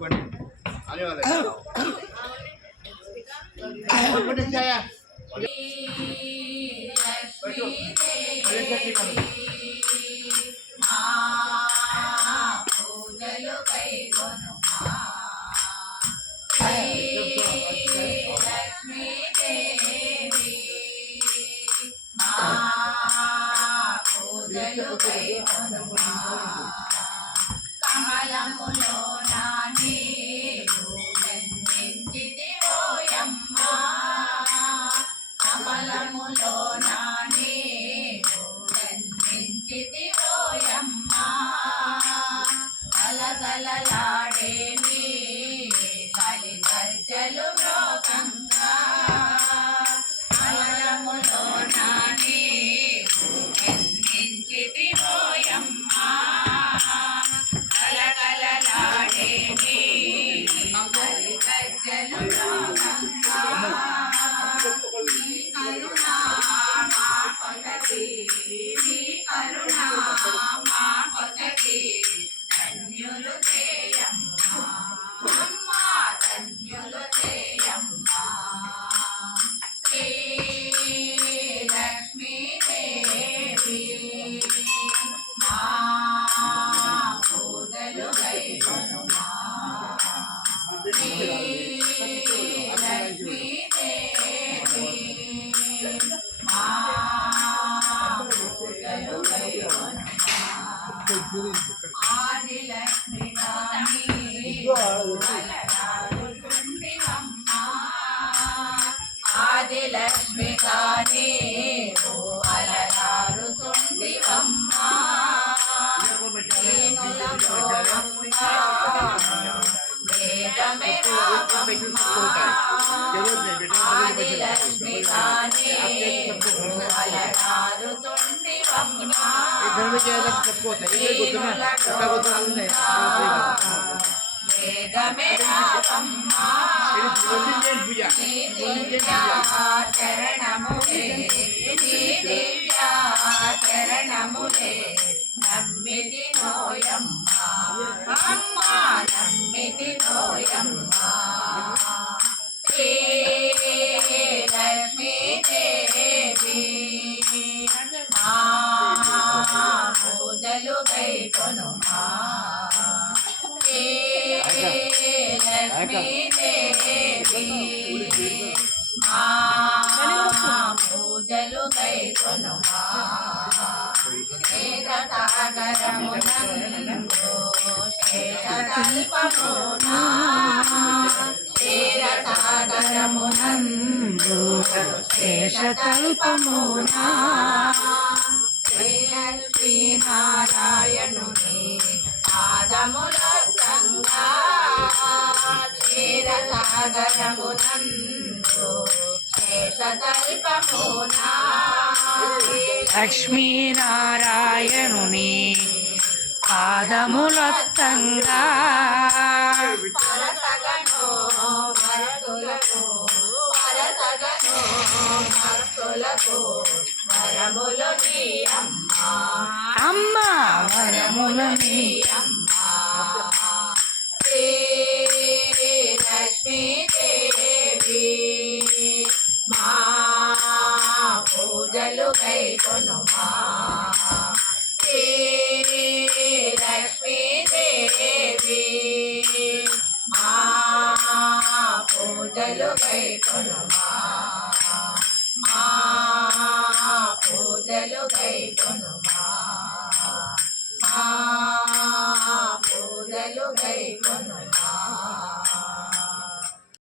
पण आने वाले हैं। కమలములో నాని ఓయమ్మా అలగలలాడేమి దేవి కరుణా ఆదిలక్ష్మి గాని అలరారుతుంటివమ్మ. ఆదిలక్ష్మి గాని ఓ అలరారు సుంటివమ్మ దీనుల గోవమ్మ, వేదమే రావమ్మ. ఆదిలక్ష్మి గాని చరణములే దివ్యా చరణములే నమ్మిది నోయమ్మ. అమ్మ నమ్మిది నోయమ్మ. పూజలు గైకొనుమా శ్రీ లక్ష్మీ దేవి మా పూజలు గైకొనుమా క్షీరసాగరమునందు శేషతల్పమునా క్షీరసాగరమునందు శేషతల్పమునా శ్రీలక్ష్మీ నారాయణుని పాదముల గంగా క్షీరసాగరమునందు లక్ష్మీనారాయణుని పాదములొత్తంగా నీ అమ్మా. అమ్మ. వరములని అమ్మా. శ్రీ లక్ష్మీ దేవి మా పూజలు గైకొనుమా శ్రీ లక్ష్మీ దేవి మా పూజలు గైకొనుమా మా పూజలు గైకొనుమా మా పూజలు గైకొనుమా